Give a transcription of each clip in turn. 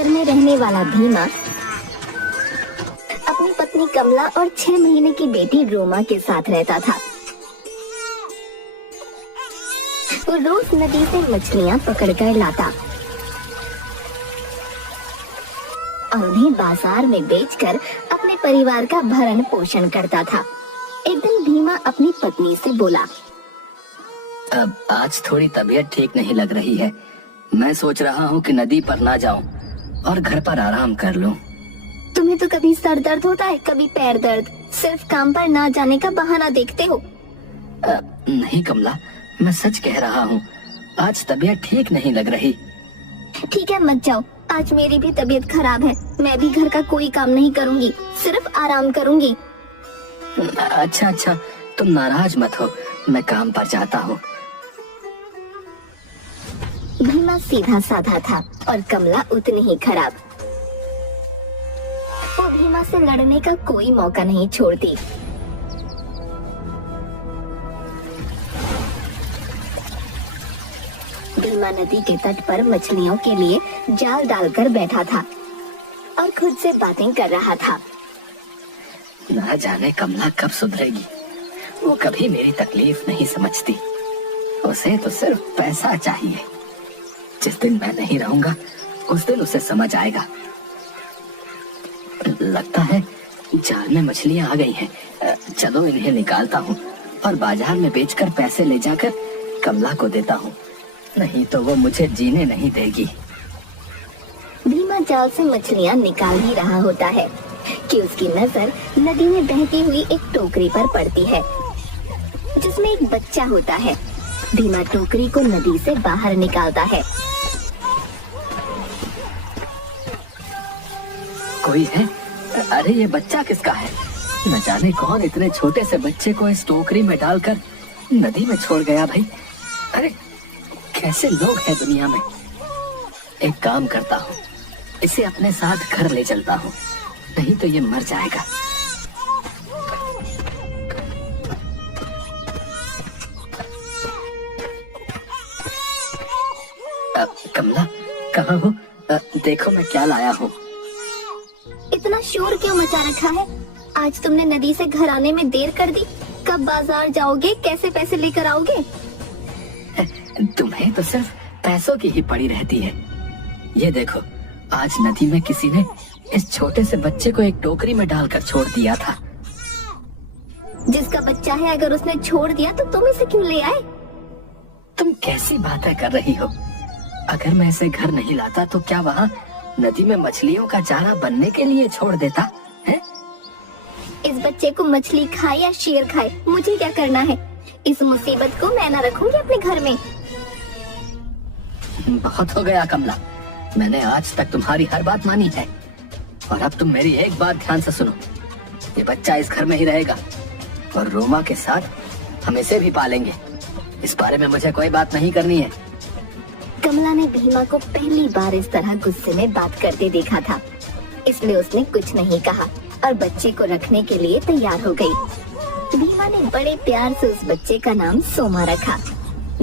नगर में रहने वाला भीमा अपनी पत्नी कमला और 6 महीने की बेटी रोमा के साथ रहता था। वो रोज नदी से मछलियां पकड़कर लाता और उन्हें बाजार में बेचकर अपने परिवार का भरण पोषण करता था। एक दिन भीमा अपनी पत्नी से बोला, अब आज थोड़ी तबीयत ठीक नहीं लग रही है। मैं सोच रहा हूँ कि नदी पर ना जाऊं और घर पर आराम कर लूं। तुम्हें तो कभी सर दर्द होता है, कभी पैर दर्द, सिर्फ काम पर ना जाने का बहाना देखते हो। नहीं कमला, मैं सच कह रहा हूँ, आज तबीयत ठीक नहीं लग रही। ठीक है, मत जाओ। आज मेरी भी तबीयत खराब है। मैं भी घर का कोई काम नहीं करूँगी, सिर्फ आराम करूँगी। अच्छा, तुम नाराज मत हो, मैं काम पर जाता हूँ। भीमा सीधा साधा था और कमला उतनी ही खराब। वो भीमा से लड़ने का कोई मौका नहीं छोड़ती। भीमा नदी के तट पर मछलियों के लिए जाल डालकर बैठा था और खुद से बातें कर रहा था। ना जाने कमला कब सुधरेगी। वो कभी मेरी तकलीफ नहीं समझती। उसे तो सिर्फ पैसा चाहिए। जिस दिन मैं नहीं रहूंगा उस दिन उसे समझ आएगा। लगता है जाल में मछलियां आ गई हैं। चलो इन्हें निकालता हूँ और बाजार में बेचकर पैसे ले जाकर कमला को देता हूँ, नहीं तो वो मुझे जीने नहीं देगी। भीमा जाल से मछलियां निकाल ही रहा होता है कि उसकी नजर नदी में बहती हुई एक टोकरी पर पड़ती है जिसमें एक बच्चा होता है। भीमा टोकरी को नदी से बाहर निकालता है। कोई है? अरे ये बच्चा किसका है? न जाने कौन इतने छोटे से बच्चे को इस टोकरी में डालकर नदी में छोड़ गया भाई। अरे कैसे लोग हैं दुनिया में। एक काम करता हूँ, इसे अपने साथ घर ले चलता हूँ, नहीं तो ये मर जाएगा। कमला कहाँ हो? देखो मैं क्या लाया हूँ। इतना शोर क्यों मचा रखा है? आज तुमने नदी से घर आने में देर कर दी। कब बाजार जाओगे? कैसे पैसे लेकर आओगे? तुम्हें तो सिर्फ पैसों की ही पड़ी रहती है। ये देखो, आज नदी में किसी ने इस छोटे से बच्चे को एक टोकरी में डालकर छोड़ दिया था। जिसका बच्चा है, अगर उसने छोड़ दिया तो तुम इसे क्यों ले आए? तुम कैसी बातें कर रही हो? अगर मैं इसे घर नहीं लाता तो क्या वहाँ नदी में मछलियों का चारा बनने के लिए छोड़ देता है? इस बच्चे को मछली खाए या शेर खाए, मुझे क्या करना है? इस मुसीबत को मैं ना रखूंगी अपने घर में। बहुत हो गया कमला, मैंने आज तक तुम्हारी हर बात मानी है और अब तुम मेरी एक बात ध्यान से सुनो। ये बच्चा इस घर में ही रहेगा और रोमा के साथ हम इसे भी पालेंगे। इस बारे में मुझे कोई बात नहीं करनी है। कमला ने भीमा को पहली बार इस तरह गुस्से में बात करते देखा था, इसलिए उसने कुछ नहीं कहा और बच्चे को रखने के लिए तैयार हो गई। भीमा ने बड़े प्यार से उस बच्चे का नाम सोमा रखा।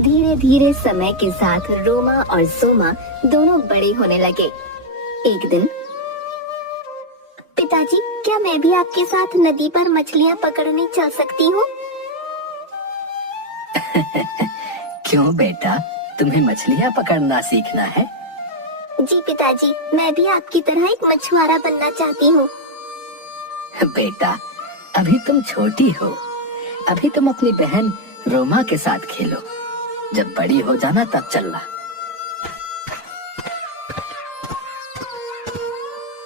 धीरे धीरे समय के साथ रोमा और सोमा दोनों बड़े होने लगे। एक दिन, पिताजी, क्या मैं भी आपके साथ नदी पर मछलियाँ पकड़ने चल सकती हूँ? क्यों बेटा, तुम्हें मछलियाँ पकड़ना सीखना है? जी पिताजी, मैं भी आपकी तरह एक मछुआरा बनना चाहती हूँ। बेटा, अभी तुम छोटी हो, अभी तुम अपनी बहन रोमा के साथ खेलो। जब बड़ी हो जाना तब चलना।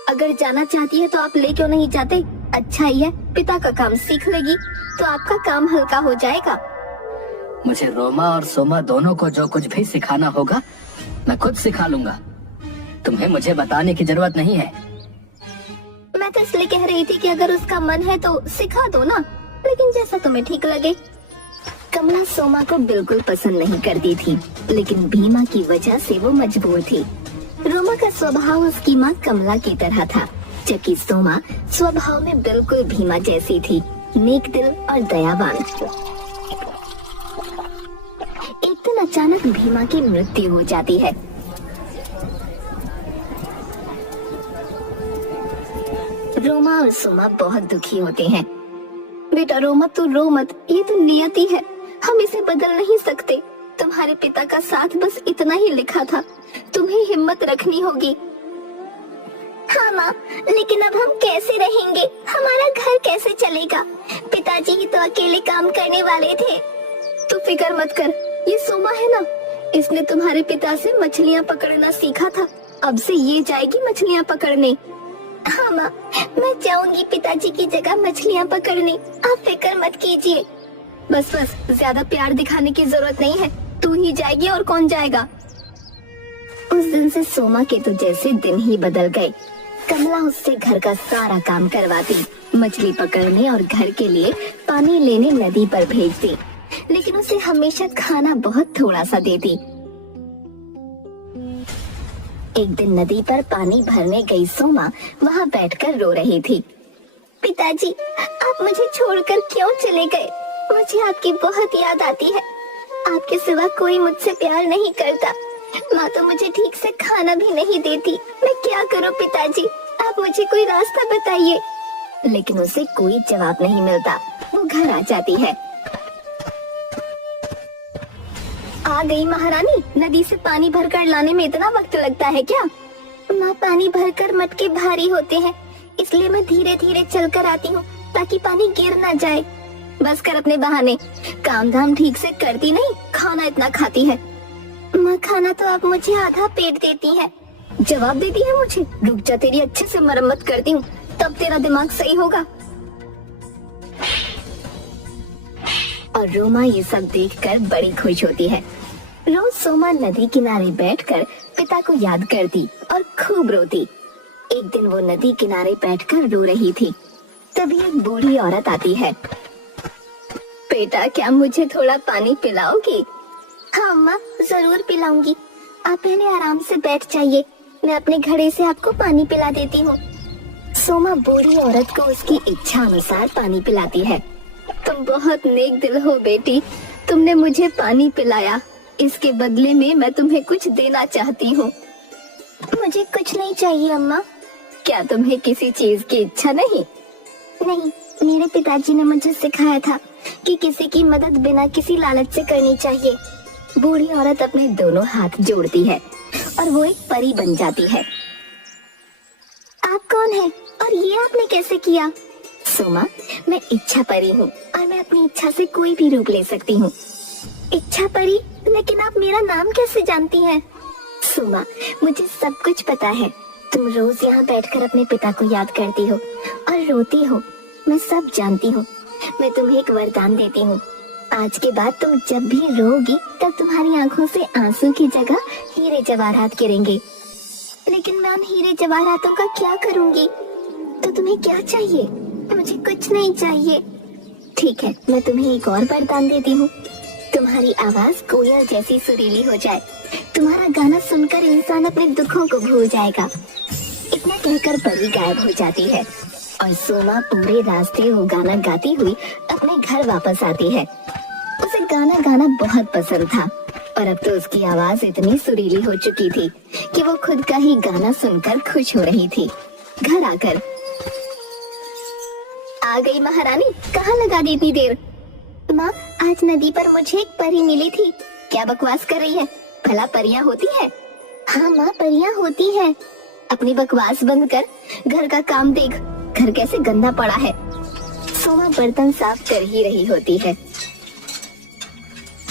अगर जाना चाहती है तो आप ले क्यों नहीं जाते? अच्छा ही है, पिता का काम सीख लेगी तो आपका काम हल्का हो जाएगा। मुझे रोमा और सोमा दोनों को जो कुछ भी सिखाना होगा मैं खुद सिखा लूंगा। तुम्हें मुझे बताने की जरूरत नहीं है। मैं तो इसलिए कह रही थी कि अगर उसका मन है तो सिखा दो ना, लेकिन जैसा तुम्हें ठीक लगे। कमला सोमा को बिल्कुल पसंद नहीं करती थी, लेकिन भीमा की वजह से वो मजबूर थी। रोमा का स्वभाव उसकी माँ कमला की तरह था, जबकि सोमा स्वभाव में बिल्कुल भीमा जैसी थी, नेक दिल और दयावान। एक दिन अचानक भीमा की मृत्यु हो जाती है। रोमा और सोमा बहुत दुखी होते हैं। बेटा रोमा, तू रो मत, ये तो नियति है, हम इसे बदल नहीं सकते। तुम्हारे पिता का साथ बस इतना ही लिखा था, तुम्हें हिम्मत रखनी होगी। हाँ माँ, लेकिन अब हम कैसे रहेंगे? हमारा घर कैसे चलेगा? पिताजी ही तो अकेले काम करने वाले थे। तू फिक्र मत कर, ये सोमा है ना, इसने तुम्हारे पिता से मछलियाँ पकड़ना सीखा था, अब से ये जाएगी मछलियाँ पकड़ने। हाँ माँ, मैं जाऊंगी पिताजी की जगह मछलियाँ पकड़ने, आप फिक्र मत कीजिए। बस बस, ज्यादा प्यार दिखाने की जरूरत नहीं है, तू ही जाएगी और कौन जाएगा। उस दिन से सोमा के तो जैसे दिन ही बदल गए। कमला उससे घर का सारा काम करवाती, मछली पकड़ने और घर के लिए पानी लेने नदी पर भेजती, लेकिन उसे हमेशा खाना बहुत थोड़ा सा देती। एक दिन नदी पर पानी भरने गई सोमा वहाँ बैठकर रो रही थी। पिताजी, आप मुझे छोड़कर क्यों चले गए? मुझे आपकी बहुत याद आती है, आपके सिवा कोई मुझसे प्यार नहीं करता। माँ तो मुझे ठीक से खाना भी नहीं देती, मैं क्या करूँ पिताजी, आप मुझे कोई रास्ता बताइए। लेकिन उसे कोई जवाब नहीं मिलता, वो घर आ जाती है। आ गई महारानी, नदी से पानी भरकर लाने में इतना वक्त लगता है क्या? माँ, पानी भरकर मटके भारी होते हैं, इसलिए मैं धीरे धीरे चलकर आती हूँ ताकि पानी गिर ना जाए। बस कर अपने बहाने, काम धाम ठीक से करती नहीं, खाना इतना खाती है। माँ, खाना तो आप मुझे आधा पेट देती है। जवाब देती है मुझे? रुक जा, तेरी अच्छे से मरम्मत करती हूँ, तब तेरा दिमाग सही होगा। और रोमा ये सब देखकर बड़ी खुश होती है। रोज सोमा नदी किनारे बैठकर पिता को याद करती और खूब रोती। एक दिन वो नदी किनारे बैठकर रो रही थी, तभी एक बूढ़ी औरत आती है। बेटा, क्या मुझे थोड़ा पानी पिलाओगी? हाँ अम्मा, जरूर पिलाऊंगी, आप पहले आराम से बैठ जाइए, मैं अपने घड़े से आपको पानी पिला देती हूँ। सोमा बूढ़ी औरत को उसकी इच्छा अनुसार पानी पिलाती है। तुम बहुत नेक दिल हो बेटी, तुमने मुझे पानी पिलाया, इसके बदले में मैं तुम्हें कुछ देना चाहती हूँ। मुझे कुछ नहीं चाहिए अम्मा। क्या तुम्हें किसी चीज की इच्छा नहीं? नहीं, मेरे पिताजी ने मुझे सिखाया था कि किसी की मदद बिना किसी लालच से करनी चाहिए। बूढ़ी औरत अपने दोनों हाथ जोड़ती है और वो एक परी बन जाती है। आप कौन हैं और ये आपने कैसे किया? सोमा, मैं इच्छा परी हूँ और मैं अपनी इच्छा से कोई भी रूप ले सकती हूँ। इच्छा परी? लेकिन आप मेरा नाम कैसे जानती हैं? सोमा, मुझे सब कुछ पता है, तुम रोज यहाँ बैठकर अपने पिता को याद करती हो और रोती हो, मैं सब जानती हूँ। मैं तुम्हें एक वरदान देती हूँ, आज के बाद तुम जब भी रोगी तब तुम्हारी आंखों से आंसू की जगह हीरे जवाहरात गिरेंगे। लेकिन मैं उन हीरे जवाहरातों का क्या करूँगी? तो तुम्हें क्या चाहिए? मुझे कुछ नहीं चाहिए। ठीक है, मैं तुम्हें एक और वरदान देती हूँ, तुम्हारी आवाज कोयल जैसी सुरीली हो जाए, तुम्हारा गाना सुनकर इंसान अपने दुखों को भूल जाएगा। इतना कहकर परी गायब हो जाती है और सोमा पूरे रास्ते वो गाना गाती हुई अपने घर वापस आती है। उसे गाना गाना बहुत पसंद था और अब तो उसकी आवाज इतनी सुरीली हो चुकी थी कि वो खुद का ही गाना सुनकर खुश हो रही थी। घर आकर, आ गई महारानी, कहाँ लगा दी इतनी देर? माँ, आज नदी पर मुझे एक परी मिली थी। क्या बकवास कर रही है? भला परियां होती है? हाँ माँ, परियां होती है। अपनी बकवास बंद कर, घर का काम देख, घर कैसे गंदा पड़ा है। सोमा बर्तन साफ कर ही रही होती है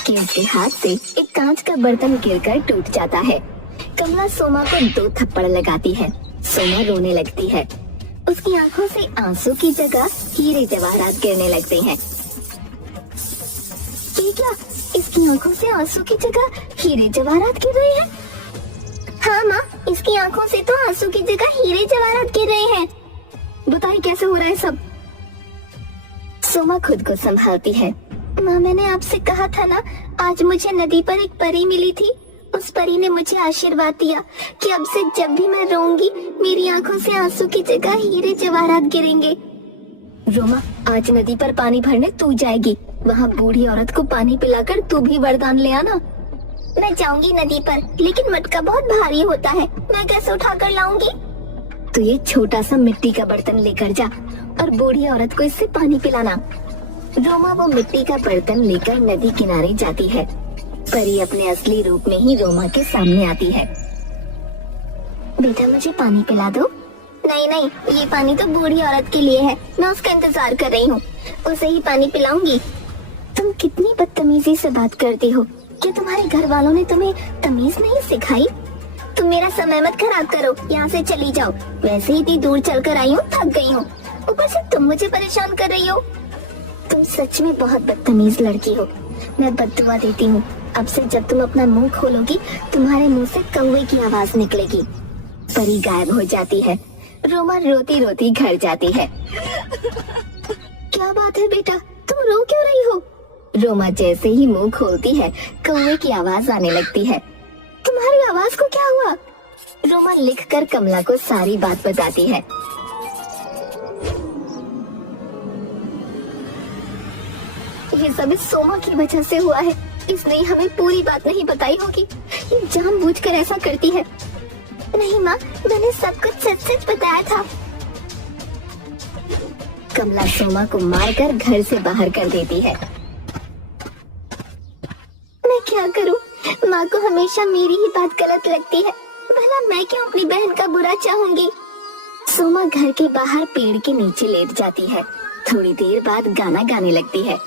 कि उसके हाथ से एक कांच का बर्तन गिरकर टूट जाता है। कमला सोमा को 2 थप्पड़ लगाती है। सोमा रोने लगती है, उसकी आंखों से आंसू की जगह हीरे जवाहरात गिरने लगते हैं। ये क्या? इसकी आंखों से आंसू की जगह हीरे जवाहरात गिर रहे हैं? हाँ माँ, इसकी आंखों से तो आंसू की जगह हीरे जवाहरात गिर रहे हैं। बताइए कैसे हो रहा है सब? सोमा खुद को संभालती है। माँ, मैंने आपसे कहा था ना, आज मुझे नदी पर एक परी मिली थी। उस परी ने मुझे आशीर्वाद दिया कि अब से जब भी मैं रोऊंगी मेरी आंखों से आंसू की जगह हीरे जवाहरात गिरेंगे। रोमा, आज नदी पर पानी भरने तू जाएगी, वहाँ बूढ़ी औरत को पानी पिलाकर तू भी वरदान ले आना। मैं जाऊंगी नदी पर, लेकिन मटका बहुत भारी होता है, मैं कैसे उठाकर लाऊंगी? तो ये छोटा सा मिट्टी का बर्तन लेकर जा और बूढ़ी औरत को इससे पानी पिलाना। रोमा वो मिट्टी का बर्तन लेकर नदी किनारे जाती है। परी अपने असली रूप में ही रोमा के सामने आती है। बेटा मुझे पानी पिला दो। नहीं नहीं, ये पानी तो बूढ़ी औरत के लिए है, मैं उसका इंतजार कर रही हूँ, उसे ही पानी पिलाऊंगी। तुम कितनी बदतमीजी से बात करती हो, क्या तुम्हारे घर वालों ने तुम्हें तमीज नहीं सिखाई? तुम मेरा समय मत खराब करो, यहाँ से चली जाओ। वैसे ही इतनी दूर चलकर आई हूँ, थक गई हूँ, ऊपर से तुम मुझे परेशान कर रही हो। तुम सच में बहुत बदतमीज लड़की हो। मैं बद्दुआ देती हूँ, अब से जब तुम अपना मुंह खोलोगी तुम्हारे मुंह से कौवे की आवाज निकलेगी। परी गायब हो जाती है। रोमा रोती रोती घर जाती है। क्या बात है बेटा, तुम रो क्यों रही हो? रोमा जैसे ही मुंह खोलती है कौवे की आवाज आने लगती है। तुम्हारी आवाज को क्या हुआ? रोमा लिखकर कमला को सारी बात बताती है। ये सब इस सोमा की वजह से हुआ है, इसने हमें पूरी बात नहीं बताई होगी, ये जानबूझकर ऐसा करती है। नहीं माँ, मैंने सब कुछ सच सच बताया था। कमला सोमा को मारकर घर से बाहर कर देती है। मैं क्या करूं? माँ को हमेशा मेरी ही बात गलत लगती है, भला मैं क्यों अपनी बहन का बुरा चाहूंगी। सोमा घर के बाहर पेड़ के नीचे लेट जाती है। थोड़ी देर बाद गाना गाने लगती है।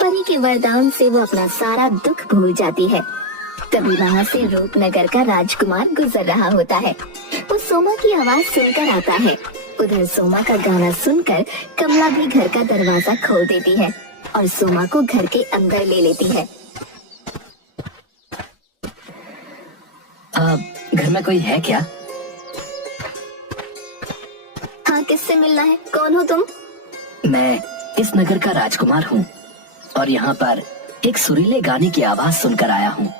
परी के वरदान से वो अपना सारा दुख भूल जाती है। तभी वहाँ से रूपनगर का राजकुमार गुजर रहा होता है। वो सोमा की आवाज सुनकर आता है। उधर सोमा का गाना सुनकर कमला भी घर का दरवाजा खोल देती है और सोमा को घर के अंदर ले लेती है। घर में कोई है क्या? हाँ, किससे मिलना है? कौन हो तुम? मैं इस नगर का राजकुमार हूँ और यहाँ पर एक सुरीले गाने की आवाज सुनकर आया हूँ।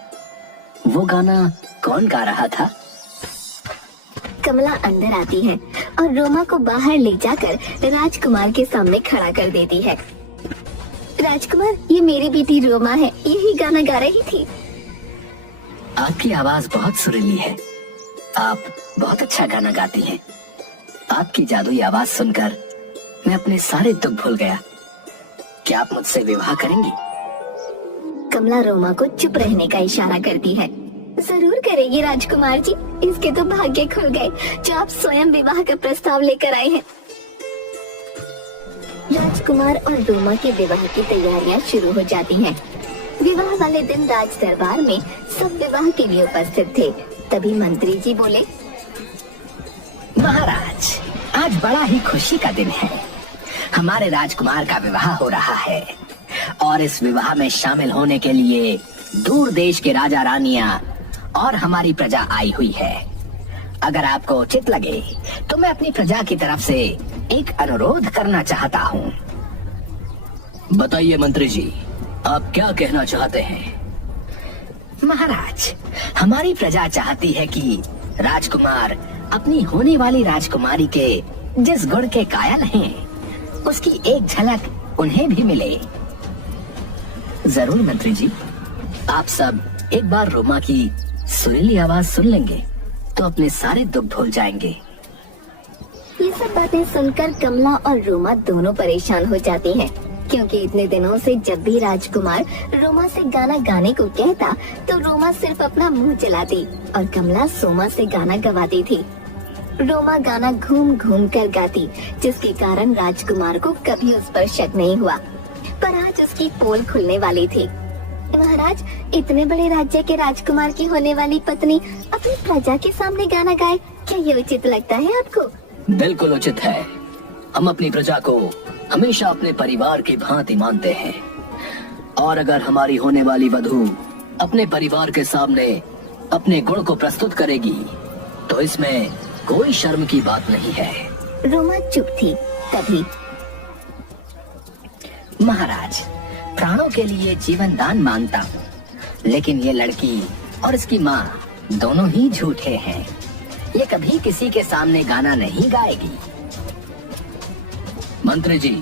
वो गाना कौन गा रहा था? कमला अंदर आती है और रोमा को बाहर ले जाकर राजकुमार के सामने खड़ा कर देती है। राजकुमार, ये मेरी बेटी रोमा है, यही गाना गा रही थी। आपकी आवाज बहुत सुरीली है, आप बहुत अच्छा गाना गाती हैं। आपकी जादुई आवाज सुनकर मैं अपने सारे दुख भूल गया। क्या आप मुझसे विवाह करेंगी? कमला रोमा को चुप रहने का इशारा करती है। जरूर करेगी राजकुमार जी, इसके तो भाग्य खुल गए जो आप स्वयं विवाह का प्रस्ताव लेकर आए हैं। राजकुमार और रोमा के विवाह की तैयारियां शुरू हो जाती हैं। विवाह वाले दिन राज दरबार में सब विवाह के लिए उपस्थित थे। तभी मंत्री जी बोले, महाराज, आज बड़ा ही खुशी का दिन है। हमारे राजकुमार का विवाह हो रहा है और इस विवाह में शामिल होने के लिए दूर देश के राजा रानियां और हमारी प्रजा आई हुई है। अगर आपको उचित लगे तो मैं अपनी प्रजा की तरफ से एक अनुरोध करना चाहता हूँ। बताइए मंत्री जी, आप क्या कहना चाहते हैं? महाराज, हमारी प्रजा चाहती है कि राजकुमार अपनी होने वाली राजकुमारी के जिस गुण के कायल हैं, उसकी एक झलक उन्हें भी मिले। जरूर मंत्री जी, आप सब एक बार रोमा की सुरीली आवाज सुन लेंगे तो अपने सारे दुख भूल जाएंगे। ये सब बातें सुनकर कमला और रोमा दोनों परेशान हो जाती हैं, क्योंकि इतने दिनों से जब भी राजकुमार रोमा से गाना गाने को कहता तो रोमा सिर्फ अपना मुंह चलाती और कमला सोमा से गाना गवाती थी। रोमा गाना घूम घूम कर गाती, जिसके कारण राजकुमार को कभी उस पर शक नहीं हुआ। पर आज उसकी पोल खुलने वाली थी। महाराज, इतने बड़े राज्य के राजकुमार की होने वाली पत्नी अपनी प्रजा के सामने गाना गाए, क्या ये उचित लगता है आपको? बिल्कुल उचित है। हम अपनी प्रजा को हमेशा अपने परिवार की भांति मानते हैं और अगर हमारी होने वाली वधू अपने परिवार के सामने अपने गुण को प्रस्तुत करेगी तो इसमें कोई शर्म की बात नहीं है। रोमा चुप थी। तभी महाराज, प्राणों के लिए जीवन दान मांगता हूँ, लेकिन ये लड़की और इसकी माँ दोनों ही झूठे हैं। ये कभी किसी के सामने गाना नहीं गाएगी। मंत्री जी,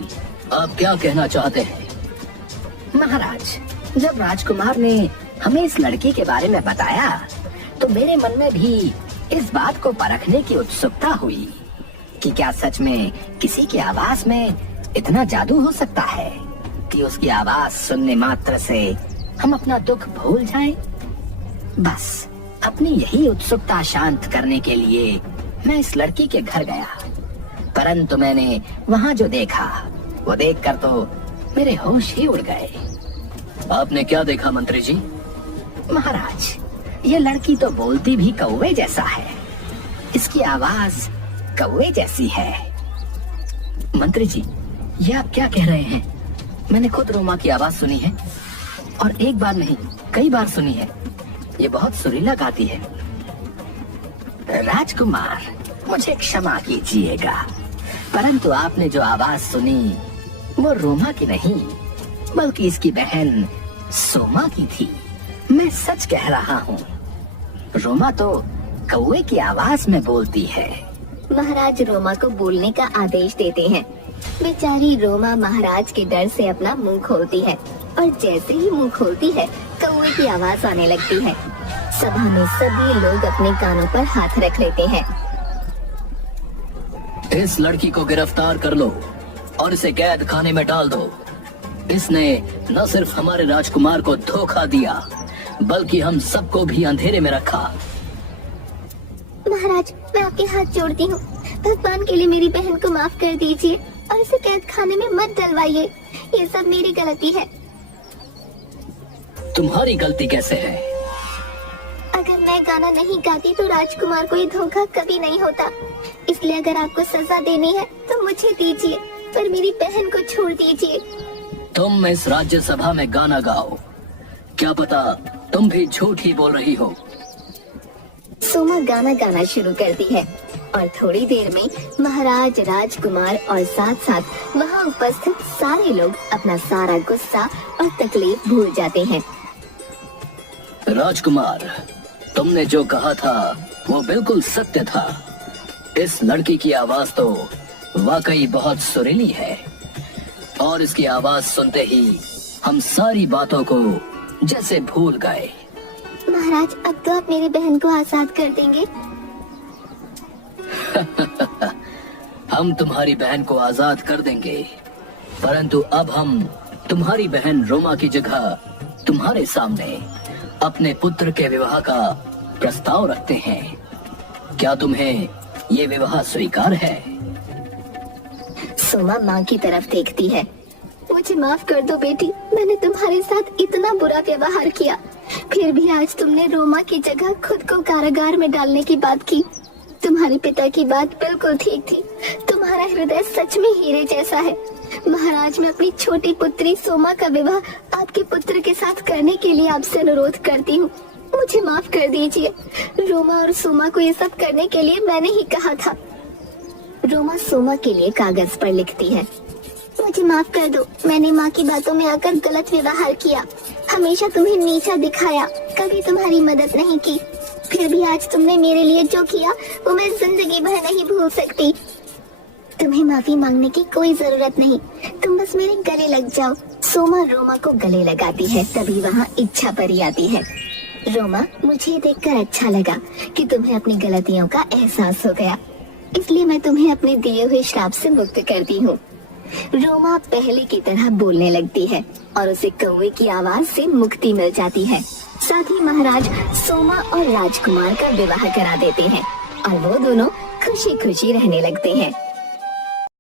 आप क्या कहना चाहते हैं? महाराज, जब राजकुमार ने हमें इस लड़की के बारे में बताया तो मेरे मन में भी इस बात को परखने की उत्सुकता हुई। कि क्या सच में किसी की आवाज में इतना जादू हो सकता है कि उसकी आवाज सुनने मात्र से हम अपना दुख भूल जाएं? बस अपनी यही उत्सुकता शांत करने के लिए मैं इस लड़की के घर गया, परंतु मैंने वहाँ जो देखा वो देखकर तो मेरे होश ही उड़ गए। आपने क्या देखा मंत्री जी? महाराज, ये लड़की तो बोलती भी कौवे जैसा है, इसकी आवाज कौवे जैसी है। मंत्री जी, ये आप क्या कह रहे हैं? मैंने खुद रोमा की आवाज सुनी है, और एक बार नहीं कई बार सुनी है। ये बहुत सुरीला गाती है। राजकुमार, मुझे क्षमा कीजिएगा, परंतु आपने जो आवाज सुनी वो रोमा की नहीं बल्कि इसकी बहन सोमा की थी। मैं सच कह रहा हूँ, रोमा तो कौवे की आवाज में बोलती है। महाराज रोमा को बोलने का आदेश देते हैं। बेचारी रोमा महाराज के डर से अपना मुंह खोलती है, और जैसे ही मुंह खोलती है कौवे की आवाज आने लगती है। सभा में सभी लोग अपने कानों पर हाथ रख लेते हैं। इस लड़की को गिरफ्तार कर लो और इसे कैद खाने में डाल दो। इसने न सिर्फ हमारे राजकुमार को धोखा दिया बल्कि हम सबको भी अंधेरे में रखा। महाराज, मैं आपके हाथ जोड़ती हूँ, भगवान के लिए मेरी बहन को माफ कर दीजिए और इसे कैद खाने में मत डलवाइए। ये सब मेरी गलती है। तुम्हारी गलती कैसे है? अगर मैं गाना नहीं गाती तो राजकुमार को ये धोखा कभी नहीं होता। इसलिए अगर आपको सजा देनी है तो मुझे दीजिए, पर मेरी बहन को छोड़ दीजिए। तुम इस राज्यसभा में गाना गाओ, क्या पता तुम भी झूठ ही बोल रही हो। सोमा गाना गाना शुरू करती है और थोड़ी देर में महाराज, राजकुमार और साथ साथ वहाँ उपस्थित सारे लोग अपना सारा गुस्सा और तकलीफ भूल जाते हैं। राजकुमार, तुमने जो कहा था वो बिल्कुल सत्य था। इस लड़की की आवाज तो वाकई बहुत सुरीली है, और इसकी आवाज सुनते ही हम सारी बातों को जैसे भूल गए। महाराज, अब तो आप मेरी बहन को आजाद कर देंगे। हम तुम्हारी बहन को आजाद कर देंगे, परंतु अब हम तुम्हारी बहन रोमा की जगह तुम्हारे सामने अपने पुत्र के विवाह का प्रस्ताव रखते हैं। क्या तुम्हें ये विवाह स्वीकार है? सोमा माँ की तरफ देखती है। मुझे माफ कर दो बेटी, मैंने तुम्हारे साथ इतना बुरा व्यवहार किया, फिर भी आज तुमने रोमा की जगह खुद को कारागार में डालने की बात की। तुम्हारे पिता की बात बिल्कुल ठीक थी। तुम्हारा हृदय सच में हीरे जैसा है। महाराज, मैं अपनी छोटी पुत्री सोमा का विवाह आपके पुत्र के साथ करने के लिए आपसे अनुरोध करती हूँ। मुझे माफ कर दीजिए। रोमा और सोमा को ये सब करने के लिए मैंने ही कहा था। रोमा सोमा के लिए कागज पर लिखती है, मुझे माफ कर दो, मैंने माँ की बातों में आकर गलत व्यवहार किया, हमेशा तुम्हें नीचा दिखाया, कभी तुम्हारी मदद नहीं की। फिर भी आज तुमने मेरे लिए जो किया वो मैं जिंदगी भर नहीं भूल सकती। तुम्हें माफी मांगने की कोई जरूरत नहीं, तुम बस मेरे गले लग जाओ। सोमा रोमा को गले लगाती है। तभी वहाँ इच्छा परी आती है। रोमा, मुझे देखकर अच्छा लगा कि तुम्हें अपनी गलतियों का एहसास हो गया, इसलिए मैं तुम्हें अपने दिए हुए श्राप से मुक्त करती हूँ। रोमा पहले की तरह बोलने लगती है और उसे कौवे की आवाज से मुक्ति मिल जाती है। साथ ही महाराज सोमा और राजकुमार का विवाह करा देते हैं और वो दोनों खुशी खुशी रहने लगते हैं।